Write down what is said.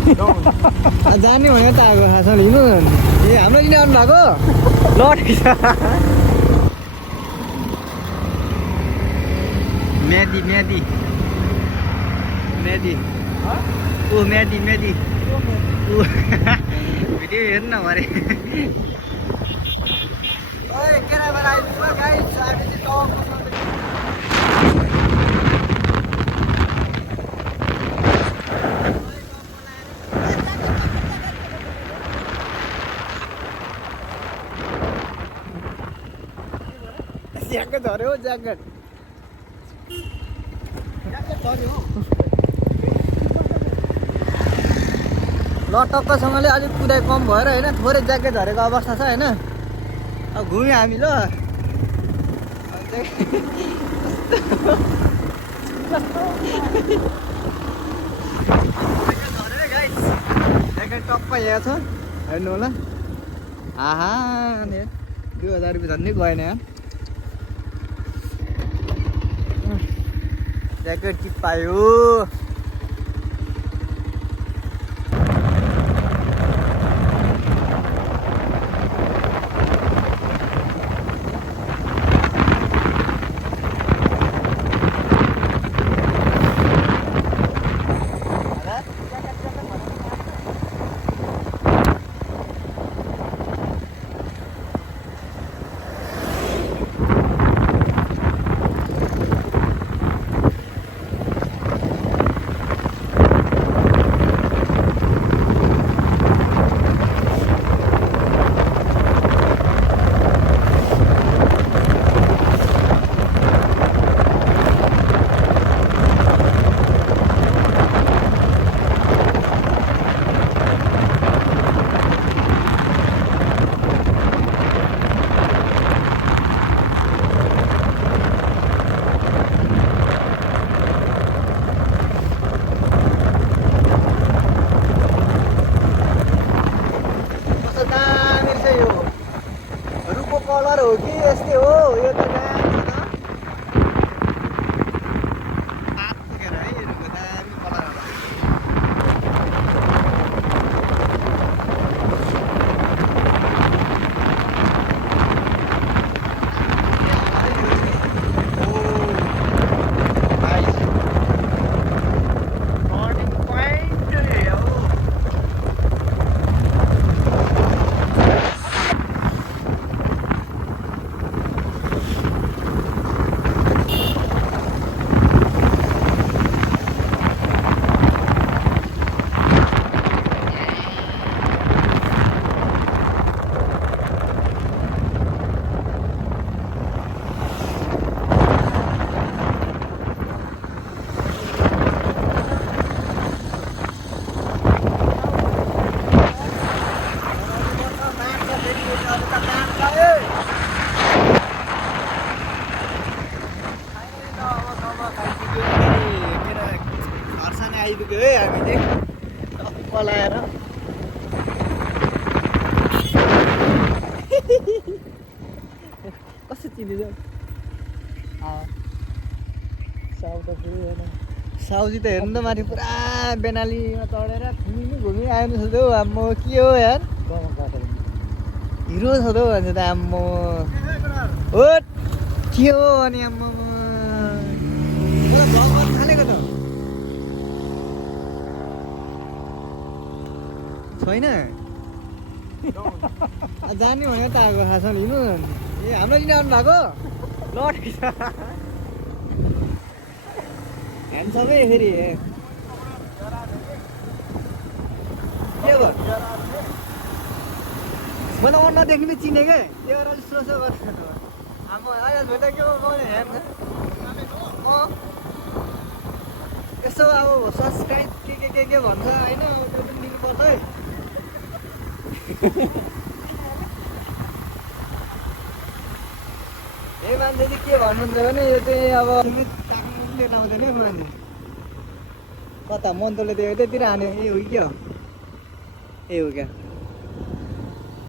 जाने भने त आएको खासमा लिनु ए हाम्रो लिन आउनु भएको ल ठिक छ म्यादी म्यादी म्यादी ओ म्यादी म्यादी भिडियो हेर्न भरे ओए केराबाट आइपुग्यो गाइस हामी चाहिँ ज्याकेट झऱ्यो हो ज्याकेट झऱ्यो ल टक्कसँगले अलिक कुदाइ कम भएर होइन थोरै ज्याकेट झरेको अवस्था छ होइन अब घुम्यौँ हामी ल ज्याकेट टक्क यहाँ छ हेर्नु होला आहा 2000 रुपियाँ झन्डै गएन यार ज्याकेट कि पायो कलर हो कि यस्तै हो यो त पात पुगेर है रुखको दामी कलर होला आइपुग्यो है हामी चाहिँ पलाएर कसो चिनिन्छ साउजी त हेर्नु त माथि पुरा बेनालीमा चढेर घुमि आउनु छ त हौ आम्मो के हो यार हिरो छ त हौ भन्छ त आम्मो हो के हो अनि आम्मो थालेको त छैन जाने भने त आएको खासमा लिनु ए हाम्रो लिन आउनु भएको ल ठिक छ ह्यान्डसमै फेरि के भयो मैले अरू नदेख्ने चिने क्या त्यो भएर सोसो गर्छ हाम्रो अहिले भेट्दा के पाउने हेर्नु यसो अब सब्सक्राइब के भन्छ होइन त्यो पनि दिनुपर्छ है ए मान्छे चाहिँ के भन्नुहुन्छ भने यो चाहिँ अब ताक्नु आउँदैन मान्छे कता मन्तोले त्यो यतैतिर हान्यो ए हो क्या